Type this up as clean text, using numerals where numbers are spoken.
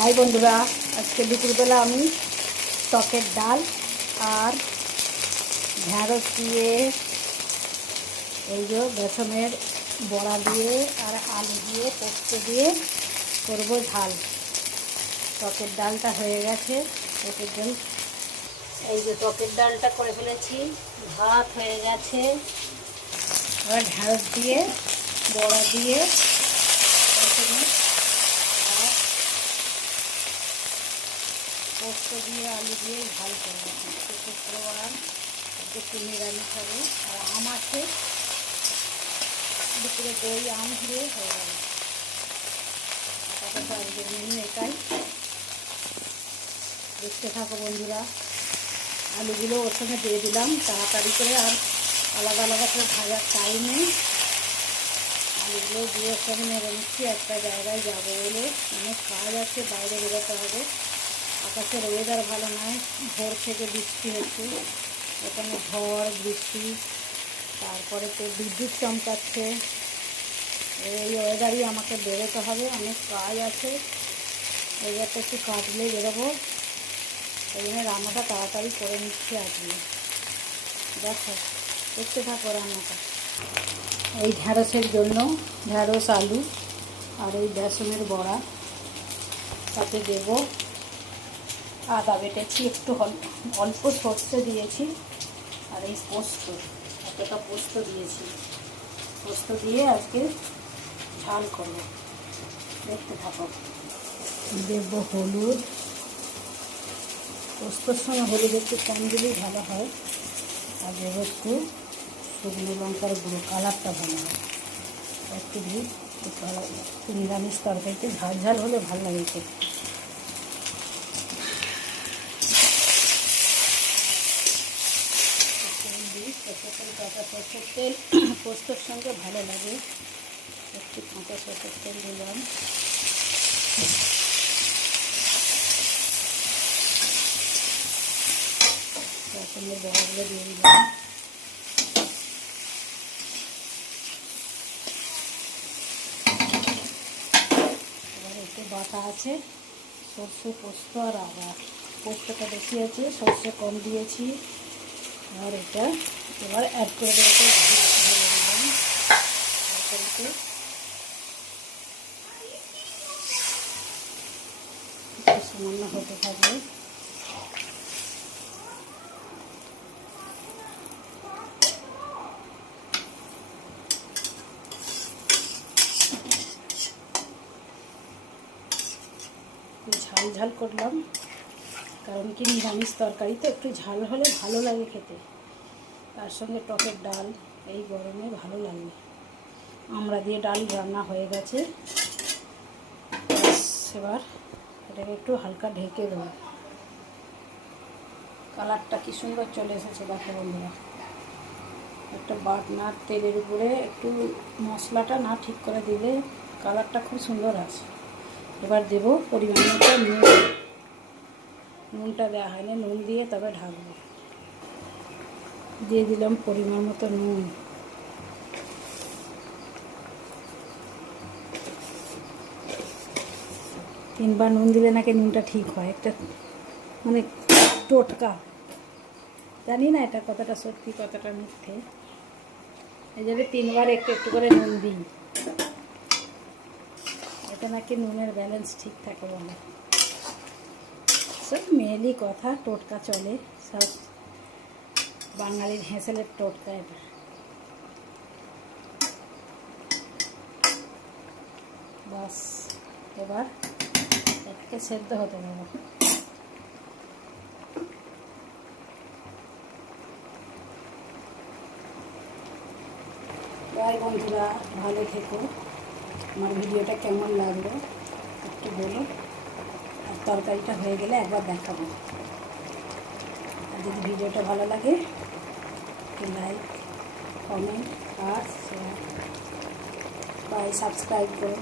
High বন্ধুরা, আজকে দুপুরবেলা আমি টকের ডাল আর ঢ্যাঁড়স দিয়ে এই যে বেসনের বড়া দিয়ে আর আলু দিয়ে পোস্ত দিয়ে করবো ঝাল। টকের ডালটা হয়ে গেছে, টকের ডাল এই যে টকের ডালটা করে ফেলেছি, ভাত হয়ে গেছে। এবার ঢ্যাঁড়স দিয়ে বড়া দিয়ে পোস্ত দিয়ে আলু দিয়ে ঝাল করবো। শুক্রবার একটু নিরামিষ হবে, আর আম আছে, দুপুরে দই আম দিয়ে হয়ে যাবে। আপাতত আজকের মেনু এটাই, দেখতে থাকো বন্ধুরা। আলুগুলো ওর সঙ্গে দিয়ে দিলাম তাড়াতাড়ি করে, আর আলাদা আলাদা করে ভাজার টাইম নেই। আলুগুলো দিয়ে ওর সঙ্গে নেড়ে নিচ্ছি, একটা জায়গায় যাবো বলে অনেক কাজ আছে, বাইরে বেরোতে হবে। আকাশের ওয়েদার ভালো নয়, ভোর থেকে বৃষ্টি হচ্ছে, এখানে ঝড় বৃষ্টি, তারপরে তো বিদ্যুৎ চমকাচ্ছে। এই ওয়েদারই আমাকে বেরোতে হবে, অনেক কাজ আছে। ওয়েদারটা একটু কাটলে বেরোবো, এই জন্য রান্নাটা তাড়াতাড়ি করে নিচ্ছি আজকে। দেখো, দেখতে থাকো রান্নাটা। এই ঢ্যাঁড়সের জন্য ঢ্যাঁড়স আলু আর এই বেসনের বড়া, তাতে দেবো আদা বেটেছি, একটু অল্প সর্ষে দিয়েছি, আর এই পোস্ত, এতটা পোস্ত দিয়েছি। পোস্ত দিয়ে আজকে ঝাল করবো, দেখতে থাকো। দেবো হলুদ, পোস্তর সঙ্গে হলুদ একটু কম দিলেই ভালো হয়। আর দেবো একটু শুকনো লঙ্কার গুঁড়ো, কালারটা ভালো হয়। একটু দিই, একটু নিরামিষ তরকারিতে ঝাল ঝাল হলে ভালো লাগে খেতে। কাঁচা সরষের তেল পোস্তর সঙ্গে ভালো লাগে, একটু কাঁচা সরষের তেল দিলাম। তার সঙ্গে বড়াগুলো দিয়ে দিলাম। এবার একটু বাটা আছে সর্ষে, পোস্ত আর আদা। পোস্তটা বেশি আছে, সর্ষে কম দিয়েছি। আর এটা এবার অ্যাড করে দেবো, ঢেলে দিলাম। তারপরে একটু সামান্য হতে থাকবে। ঝাল ঝাল করলাম, কারণ কি নিরামিষ তরকারি তো একটু ঝাল হলে ভালো লাগে খেতে। তার সঙ্গে টকের ডাল এই গরমে ভালো লাগবে। আমরা দিয়ে ডাল রান্না হয়ে গেছে, এবার এটাকে একটু হালকা ঢেকে দেবো। কালারটা কি সুন্দর চলে এসেছে দেখো বন্ধুরা। একটা বাটনার তেলের উপরে একটু মশলাটা না ঠিক করে দিলে কালারটা খুব সুন্দর আছে। এবার দেবো পরিমাণ মতো নুন, নুনটা দেওয়া হয়নি, নুন দিয়ে তবে ঢাকবো। দিয়ে দিলাম পরিমাণ মতো নুন। তিনবার নুন দিলে নাকি নুনটা ঠিক হয়, একটা মানে টোটকা, জানি না এটা কতটা সত্যি কতটা মিথ্যে। এই জন্য তিনবার একটু একটু করে নুন দিই, এতে নাকি নুনের ব্যালেন্স ঠিক থাকে বলে। সব মেয়েলি কথা, টোটকা চলে, সব বাঙালির হেঁসেলের টোটকা এটা। বাস, এবার এটাকে সেদ্ধ হতে দেবো। বাই বন্ধুরা, ভালো থেকো। আমার ভিডিওটা কেমন লাগলো একটু বলো, আর তরকারিটা হয়ে গেলে একবার দেখাবো। আর যদি ভিডিওটা ভালো লাগে একটু লাইক, কমেন্ট আর শেয়ার, বাই, সাবস্ক্রাইব করো।